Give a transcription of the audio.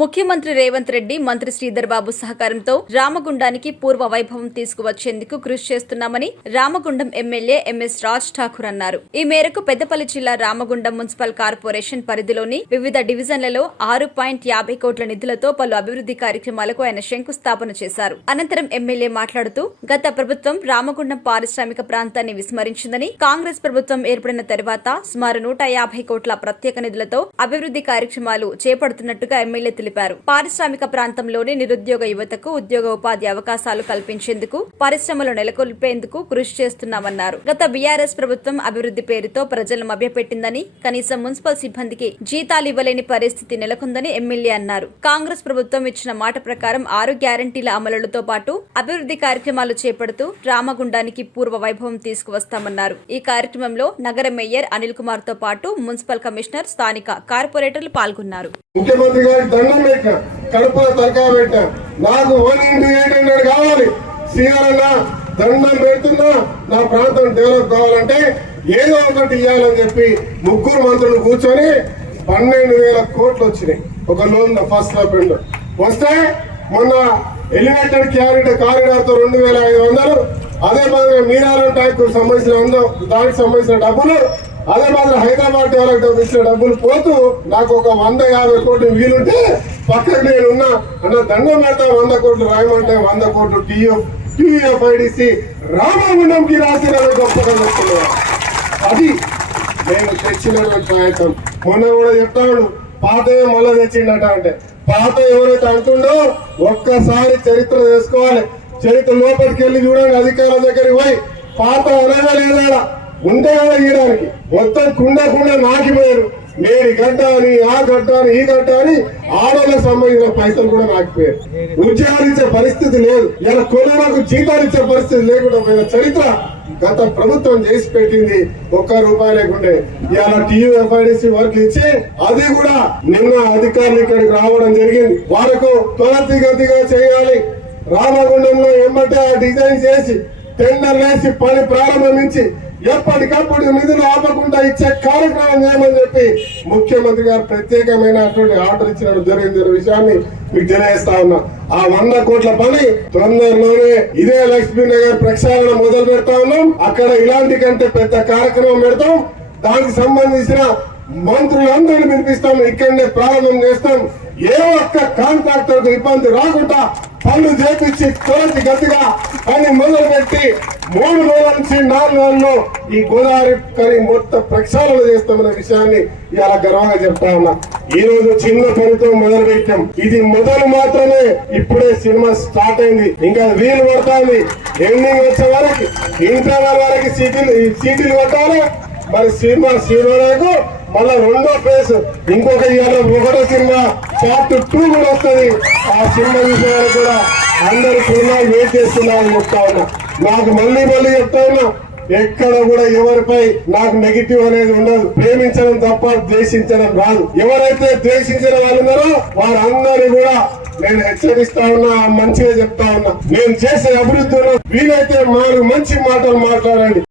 ముఖ్యమంత్రి రేవంత్ రెడ్డి మంత్రి శ్రీధర్ బాబు సహకారంతో రామగుండానికి పూర్వ వైభవం తీసుకువచ్చేందుకు కృషి చేస్తున్నామని రామగుండం ఎమ్మెల్యే ఎంఎస్ రాజ్ ఠాకూర్ అన్నారు. ఈ మేరకు పెద్దపల్లి జిల్లా రామగుండం మున్సిపల్ కార్పొరేషన్ పరిధిలోని వివిధ డివిజన్లలో 6.50 కోట్ల నిధులతో పలు అభివృద్ధి కార్యక్రమాలకు ఆయన శంకుస్థాపన చేశారు. అనంతరం ఎమ్మెల్యే మాట్లాడుతూ గత ప్రభుత్వం రామగుండం పారిశ్రామిక ప్రాంతాన్ని విస్మరించిందని, కాంగ్రెస్ ప్రభుత్వం ఏర్పడిన తర్వాత సుమారు 150 కోట్ల ప్రత్యేక నిధులతో అభివృద్ధి కార్యక్రమాలు చేపడుతున్నట్టుగా ఎమ్మెల్యే తెలిపారు. పారిశ్రామిక ప్రాంతంలోని నిరుద్యోగ యువతకు ఉద్యోగ ఉపాధి అవకాశాలు కల్పించేందుకు, పరిశ్రమలు నెలకొల్పేందుకు కృషి చేస్తున్నామన్నారు. గత బీఆర్ఎస్ ప్రభుత్వం అభివృద్ధి పేరుతో ప్రజలను మభ్యపెట్టిందని, కనీసం మున్సిపల్ సిబ్బందికి జీతాలు ఇవ్వలేని పరిస్థితి నెలకొందని ఎమ్మెల్యే అన్నారు. కాంగ్రెస్ ప్రభుత్వం ఇచ్చిన మాట ప్రకారం 6 గ్యారంటీల అమలులతో పాటు అభివృద్ధి కార్యక్రమాలు చేపడుతూ రామగుండానికి పూర్వ వైభవం తీసుకువస్తామన్నారు. ఈ కార్యక్రమంలో నగర మేయర్ అనిల్ కుమార్ తో పాటు మున్సిపల్ కమిషనర్, స్థానిక కార్పొరేటర్లు పాల్గొన్నారు. ముఖ్యమంత్రి గారికి దండం పెట్టిన, కడుపులో తరకా పెట్టిన, నాకు 1:800 కావాలి, సీఆర్ఎల్ దండం పెడుతున్నా, నా ప్రాంతం డెవలప్ కావాలంటే ఏదో ఒకటి ఇవ్వాలని చెప్పి ముగ్గురు మంత్రులు కూర్చొని 12,000 కోట్లు వచ్చినాయి. ఒక లోన్ ఫస్ట్ రెండు వస్తే మొన్న ఎలివేటెడ్ కారిడార్ తో 2,500, అదే మాదిరిగా మీరారం ట్యాంక్ సంబంధించిన దానికి సంబంధించిన డబ్బులు, అదే మాత్రం హైదరాబాద్ డెవలప్ ఇచ్చిన డబ్బులు పోతూ నాకు ఒక 150 కోట్లు వీలుంటే పక్కకు నేను ఉన్నా అన్న దండం పెడతా, 100 కోట్లు రాయమంటే 100 కోట్లు టీయూఎఫ్ఐడిసి రామగుండంకి రాసిన గొప్పగా చెప్తున్నా. అది నేను తెచ్చినటువంటి ప్రయత్నం. మొన్న కూడా చెప్తాడు, పాత మళ్ళీ తెచ్చిండట అంటే, పాత ఎవరైతే అంటుండో ఒక్కసారి చరిత్ర తెలుసుకోవాలి. చరిత్ర లోపలికి వెళ్ళి చూడండి, అధికారుల దగ్గరికి పోయి పాత అనగా లేదా ఉంటే కదా ఇయడానికి మొత్తం కుండ నాకిపోయారు. నేను గడ్డ అని, ఆ గడ్డ అని, ఈ గడ్డ అని ఆడోళ్ళకి సంబంధించిన పైసలు కూడా నాకిపోయారు. ఉద్యోగాలు ఇచ్చే పరిస్థితి లేదు, ఇలా కొనుగోలకు జీతాలు ఇచ్చే పరిస్థితి లేకుండా పోయిన చరిత్ర గత ప్రభుత్వం చేసి పెట్టింది. ₹1 లేకుండే ఇలా టీయూఎఫ్ఐడిసి వర్క్ ఇచ్చి, అది కూడా నిన్న అధికారులు ఇక్కడికి రావడం జరిగింది. వాళ్ళకు త్వరితగతిగా చేయాలి. రామగుండంలో ఎమ్మటే డిజైన్ చేసి టెండర్ వేసి పని ప్రారంభించి ఎప్పటికప్పుడు నిధులు ఆపకుండా ఇచ్చే కార్యక్రమం చేయమని చెప్పి ముఖ్యమంత్రి గారు ప్రత్యేకమైనటువంటి ఆర్డర్ ఇచ్చిన జరిగిన విషయాన్ని మీకు తెలియజేస్తా ఉన్నా. ఆ 100 కోట్ల పని తొందరలోనే ఇదే లక్ష్మీ నగర్ ప్రక్షాళన మొదలు పెడతా ఉన్నాం. అక్కడ ఇలాంటి కంటే పెద్ద కార్యక్రమం పెడతాం. దానికి సంబంధించిన మంత్రులందరినీ పిలిపిస్తాం, ఇక్కడనే ప్రారంభం చేస్తాం. ఏ ఒక్క కాంట్రాక్టర్ కు ఇబ్బంది రాకుండా పనులు చేపించి త్వరితగతిగా పని మొదలు పెట్టి 3 నెలల నుంచి 4 నెలల్లో ఈ గోదావరి కని మొత్తం ప్రక్షాళన చేస్తామనే విషయాన్ని ఇలా గర్వంగా చెప్తా ఉన్నా. ఈ రోజు చిన్న పనితో మొదలు పెట్టాం. ఇది మొదలు మాత్రమే, ఇప్పుడే సినిమా స్టార్ట్ అయింది. ఇంకా వీలు పడుతుంది. ఎండింగ్ వచ్చే వరకు ఇంటర్వల్ వరకు సీటీలు కొట్టాలి. మరి సినిమాకు మళ్ళా 2వ ఫేజ్ ఇంకొక 1వ సినిమా పార్ట్ 2 కూడా వస్తుంది. ఆ సినిమా విషయాలు కూడా అందరూ సినిమాలు వెయిట్ చేస్తున్నారని చెప్తా ఉన్నా. నాకు మళ్ళీ చెప్తా ఉన్నా, ఎక్కడ కూడా ఎవరిపై నాకు నెగిటివ్ అనేది ఉండదు. ప్రేమించడం తప్ప ద్వేషించడం రాదు. ఎవరైతే ద్వేషించిన వాళ్ళు ఉన్నారో వారందరూ కూడా నేను హెచ్చరిస్తా ఉన్నా, మంచిగా చెప్తా ఉన్నా. నేను చేసే అభివృద్ధిలో వీలైతే మంచి మాటలు మాట్లాడండి.